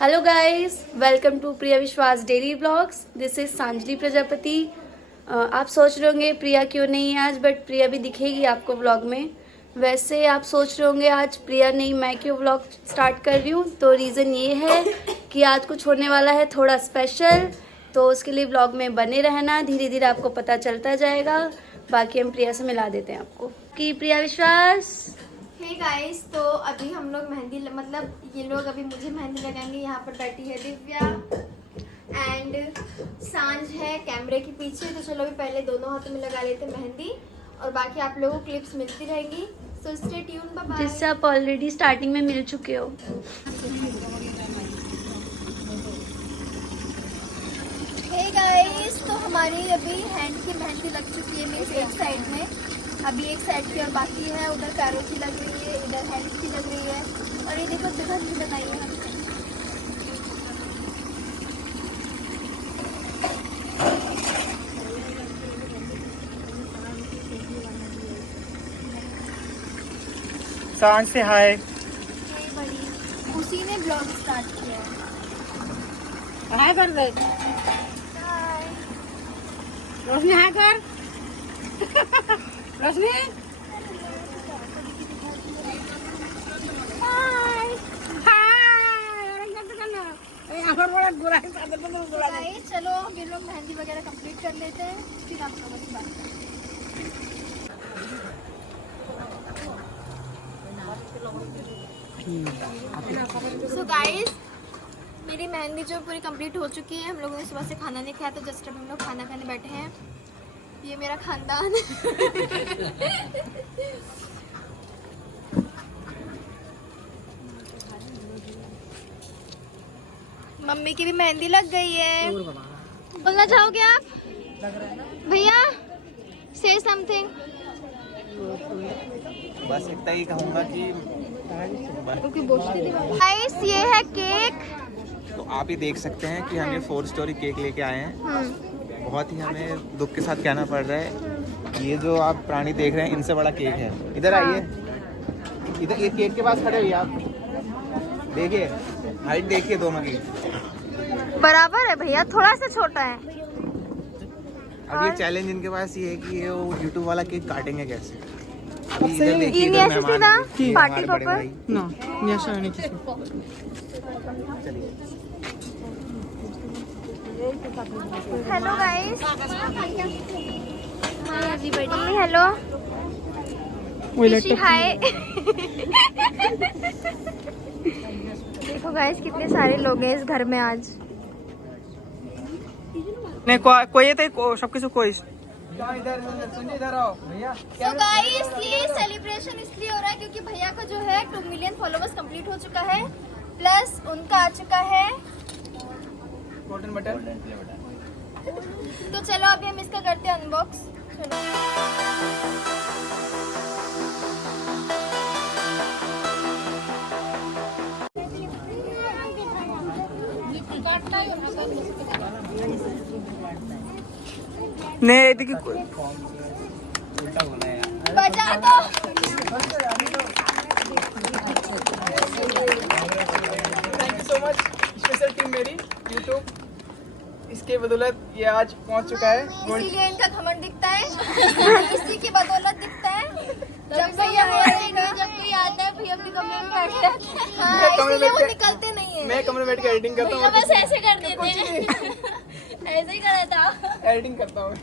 Hello guys, welcome to Priya Vishwas daily blogs. This is Sanjali Prajapati. आप सोच रहे होंगे प्रिया क्यों नहीं है आज, बट प्रिया भी दिखेगी आपको व्लॉग में। वैसे आप सोच रहे होंगे आज प्रिया नहीं मैं क्यों व्लॉग स्टार्ट कर रही हूँ, तो रीज़न ये है कि आज कुछ होने वाला है थोड़ा स्पेशल। तो उसके लिए व्लॉग में बने रहना, धीरे धीरे आपको पता चलता जाएगा। बाकी हम प्रिया से मिला देते हैं आपको कि प्रिया विश्वास। हे गाइस, तो अभी हम लोग मेहंदी मतलब ये लोग अभी मुझे मेहंदी लगाएंगे। यहाँ पर बैठी है दिव्या एंड सांझ है कैमरे के पीछे। तो चलो अभी पहले दोनों हाथों में लगा लेते हैं मेहंदी और बाकी आप लोगों को क्लिप्स मिलती रहेंगी। So stay tune, bye bye. जिससे आप ऑलरेडी स्टार्टिंग में मिल चुके हो। हे गाइस, तो हमारी अभी हैंड की मेहंदी लग चुकी है मेरी एक साइड में। अभी एक साइड की और बाकी है, उधर पैरों की लग रही है, इधर हैंड्स की लग रही है और ये देखो दुल्हन भी लगाई है हमने। सांझ से हाय। ये बड़ी उसी ने ब्लॉग स्टार्ट किया है। हाय कर दे। हाय। रोशनी हाय कर। रोशनी हाय। गाइस, चलो हम ये लोग मेहंदी वगैरह कंप्लीट कर लेते हैं, फिर आप लोगों से बात करते हैं। सो गाइस, मेरी मेहंदी जो पूरी कंप्लीट हो चुकी है। हम लोगों ने सुबह से खाना नहीं खाया, तो जस्ट अब हम लोग खाना खाने बैठे हैं। ये मेरा खानदान मम्मी की भी मेहंदी लग गई है। बोलना चाहोगे आप भैया? से समथिंग। बस इतना ही कहूँगा कि गाइस, ये है केक। तो आप ही देख सकते हैं कि हम ये 4 स्टोरी केक लेके आए हैं। बहुत ही हमें दुख के साथ कहना पड़ रहा है, ये जो आप प्राणी देख रहे हैं इनसे बड़ा केक है। इधर आइए, इधर ये केक के पास खड़े हुए आप देखिए, हाइट देखिए दोनों की बराबर है भैया, थोड़ा सा छोटा है। अब ये चैलेंज इनके पास ये है कि ये वो यूट्यूब वाला केक काटेंगे कैसे। अभी इधर इधर देखिए, देखिए, इधर मेहमान पार्टी ये हमारे बड़े कपर। भाई। चलिए hello guys. Hi everybody. Hello hi. देखो गाइस, कितने सारे लोग हैं इस घर में आज। नहीं कोई तो सबके से कोई So guys, ये सेलिब्रेशन इसलिए हो रहा है क्योंकि भैया का जो है 2 मिलियन फॉलोवर्स कंप्लीट हो चुका है, प्लस उनका आ चुका है गोल्डन बटन। तो चलो अभी हम इसका करते हैं अनबॉक्स। नहीं देखिए बजा दो। Thank you so much special team मेरी यूट्यूब, इसके बदौलत ये आज पहुंच चुका है। इसीलिए इनका घमंड दिखता है, इसी की बदौलत दिखता है। जब भैया आता है भैया अपने कमरे में बैठते हैं। हाँ, इसीलिए वो निकलते नहीं है। मैं कमरे में बैठ के एडिटिंग करता हूँ, बस ऐसे कर देते हैं। ऐसे ही करा था। एडिटिंग करता हूँ।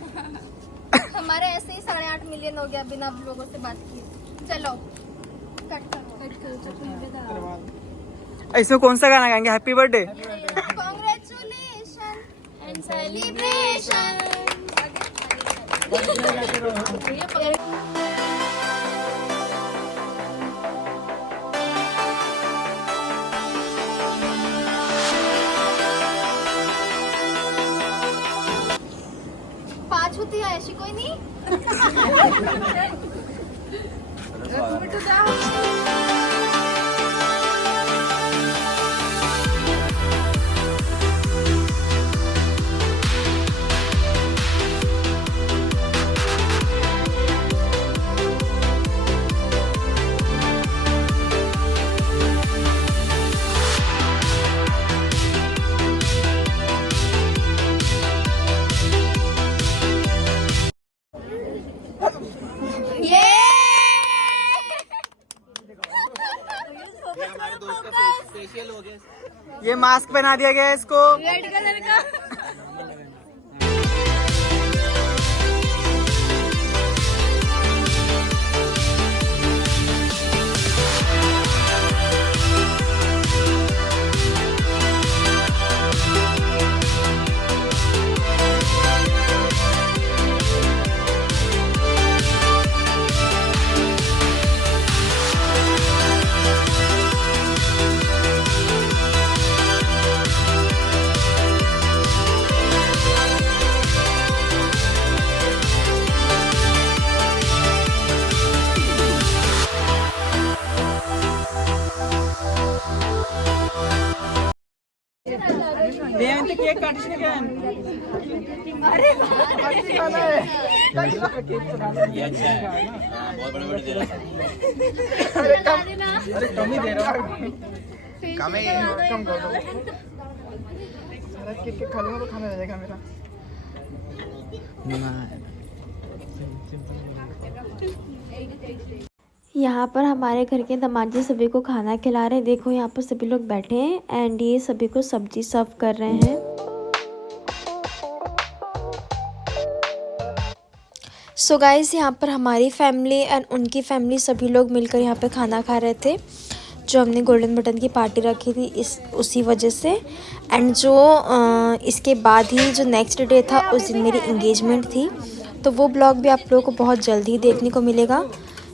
हमारे ऐसे ही 8.5 मिलियन हो गया बिना आप लोगों से बात किए। चलो कट करो। इसमें कौन सा गाना गाएंगे? Happy birthday. Congratulations and celebration. पाँच होती है ऐसी कोई नहीं। ये मास्क पहना दिया गया है इसको। रेड कलर का। केक काटने का अरे खाना है। अरे कम ही दे रहा हूँ। कम है कम कर दो। सारा केक खा लूंगा तो खाना रह जाएगा मेरा। यहाँ पर हमारे घर के दामाद जी सभी को खाना खिला रहे हैं। देखो यहाँ पर सभी लोग बैठे हैं एंड ये सभी को सब्जी सर्व कर रहे हैं। सो गाइस यहाँ पर हमारी फैमिली एंड उनकी फैमिली सभी लोग मिलकर यहाँ पे खाना खा रहे थे, जो हमने गोल्डन बटन की पार्टी रखी थी उसी वजह से। एंड जो इसके बाद ही जो नेक्स्ट डे था उस दिन मेरी इंगेजमेंट थी, तो वो ब्लॉग भी आप लोगों को बहुत जल्द ही देखने को मिलेगा।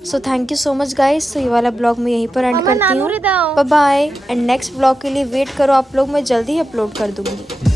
So thank you so much guys. तो ये वाला ब्लॉग मैं यहीं पर एंड करती हूँ। Bye bye. And next blog के लिए वेट करो आप लोग, मैं जल्दी ही अपलोड कर दूँगी।